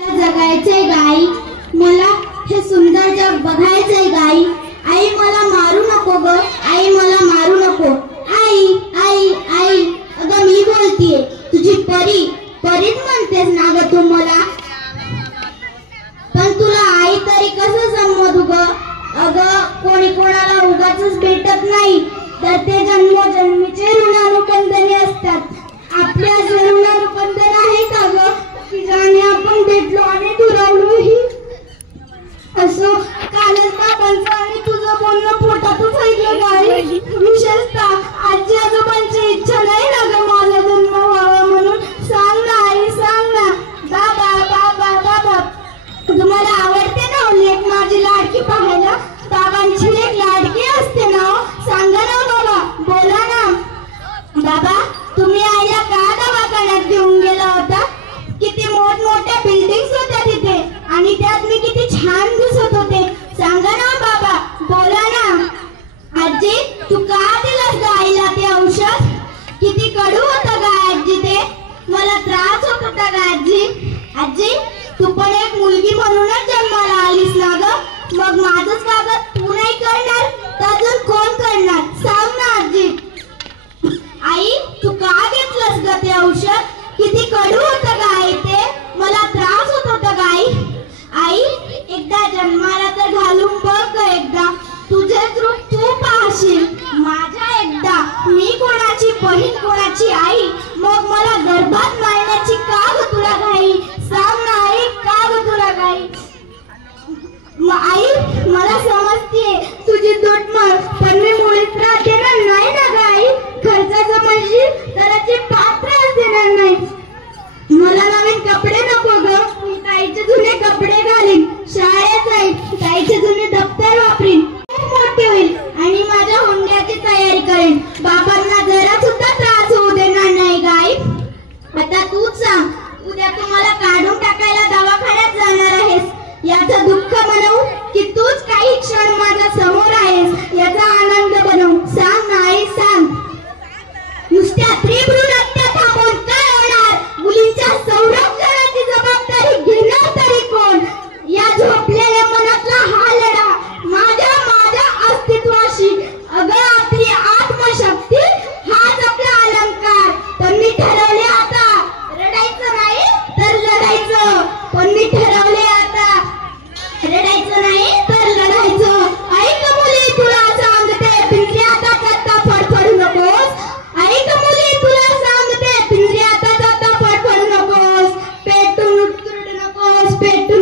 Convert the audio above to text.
जगायचंय गाई, मला हे सुंदर जग बघायचंय गाई. आई मला मारू नको ग, आई मला मारू नको. आई आई आई, अगं मी बोलतीये, तुझी परी परीच म्हणतेस ना ग तू मला. पण तुला आई तरी कसं संबोधू ग. अगं कोणी कोणाला उगाचच भेटत नाही, तर ते जन्मोजन्मीचे ऋणानुबंधने असतात. आपल्या ऋणानुबंधन आहे का ग, की ज्याने आपण भेटलो आणि दुरावलोही. असं कालच बाबांचं आणि तुझं बोलणं पोटातच ऐकलं गाई. विशेषतः आजी आजोबांची इच्छा नाही ना ग माझा जन्म व्हावा म्हणून. सांग ना आई, सांग ना. बाबा बाबा बाबा, तुम्हाला आवडते ना लेक माझी लाडकी पाहायला. बाबांची लेक लाडकी असते ना. सांगा ना बाबा, बोला ना. बाबा तुम्ही आईला का दवाखान्यात घेऊन गेला होता. किती मोठमोठ्या बिल्डिंग्स होत्या तिथे आणि त्यात मी किती छान दिसत होते. सांगा ना बाबा, बोला ना. आजी तू का दिलास ग आईला ते औषध. किती कडू होतं ग आजी ते, मला त्रास होत होता ग आजी. आजी तू पण एक मुलगी म्हणूनच जन्माला आलीस ना ग. मग माझं स्वागत तू नाही करणार तर अजून कोण करणार. सांग ना आजी. आई तू का घेतलंस ग ते औषध. किती कडू होतं ग आई ते, मला त्रास होत होता ग आई. आई एकदा जन्माला तर घालून बघ ग एकदा, तुझेच रूप तू पाहशील. माझ्या एकदा मी कोणाची बहीण कोणाची आई, मग मला गर्भात मारण्याची का ग तुला घाई. सांग ना आई, का ग तुला घाई. आई मला समजते तुझी दुटमळ, पण मी मुळीच राहते ना नाही ना ग आई. खर्चाचं म्हणशील तर ते पात्र देणार नाही. मला नवीन कपडे नको ग, मी ताईचे जुने कपडे घालीन. शाळेत जाईन, ताईचे जुने दप्तर वापरीन. मोठे होईल आणि माझ्या हुंड्याची तयारी करेन. बाबांना जरा सुद्धा त्रास होऊ देणार नाही गाई. आता तूच सांग, उद्या तुम्हाला काढून टाकायला दवाखान्यात जाणार आहेस. याचं दुःख बनवू की तूच काही क्षण माझ्या समोर आहेस याचा आनंद बनवू. सांग ना आई, सांग. नुसत्या त्रिभ्रूण हत्या थांबवून काय होणार. मुलींच्या संरक्षणाची जबाबदारी घेणार तरी कोण. या झोपलेल्या मनातला हा लढा माझ्या माझ्या अस्तित्वाशी. अगं आपली आत्मशक्ती हाच आपला अलंकार. पण मी ठरवले आता रडायचं नाही तर लढायचं. पण मी ठरवले आता रडायचं नाही तर लढायचं. ऐक मुली तुला सांगते, पिंजऱ्यात आता फडफडू नकोस. ऐक मुली तुला सांगते, पिंजऱ्यात आता फडफडू नकोस. पेटून उठू नकोस, पेटून